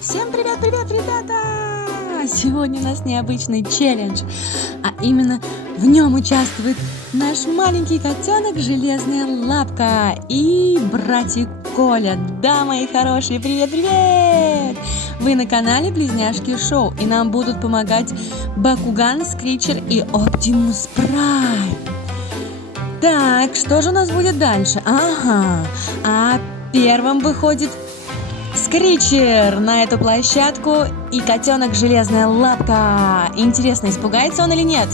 Всем привет, ребята! Сегодня у нас необычный челлендж, а именно в нем участвует наш маленький котенок Железная Лапка и братик Коля. Да, мои хорошие, привет! Вы на канале Близняшки Шоу, и нам будут помогать Бакуган, Скричер и Оптимус Прайм. Так, что же у нас будет дальше? Первым выходит Скричер на эту площадку и котенок Железная Лапка. Интересно, испугается он или нет?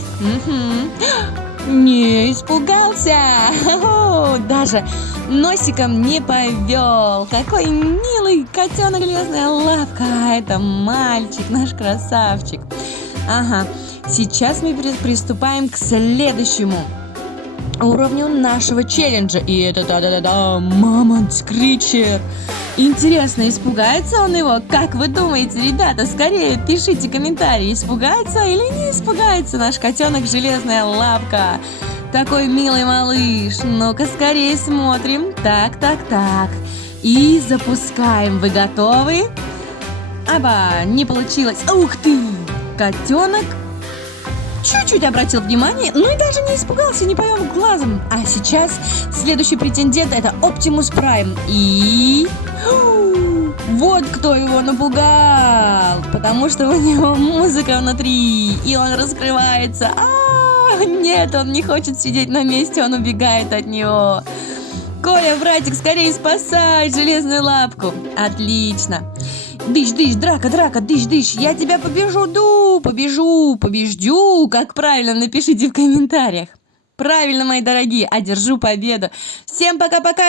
Не испугался. Даже носиком не повел. Какой милый котенок Железная Лапка. Это мальчик, наш красавчик. Сейчас мы приступаем к следующему уровню нашего челленджа. И это Мамонт Скричер. Интересно, испугается он его? Как вы думаете, ребята? Скорее пишите комментарии, испугается или не испугается наш котенок Железная Лапка. Такой милый малыш. Ну-ка, скорее смотрим. Так. И запускаем. Вы готовы? Не получилось. Ух ты! Котенок чуть-чуть обратил внимание, но и даже не испугался, не повел глазом. А сейчас следующий претендент — это Оптимус Прайм. И вот кто его напугал, потому что у него музыка внутри, и он раскрывается. Нет, он не хочет сидеть на месте, он убегает от него. Коля, братик, скорее спасай Железную Лапку. Отлично. Дыш, драка, дыш, я тебя побежду. Как правильно, напишите в комментариях. Правильно, мои дорогие, одержу победу. Всем пока-пока.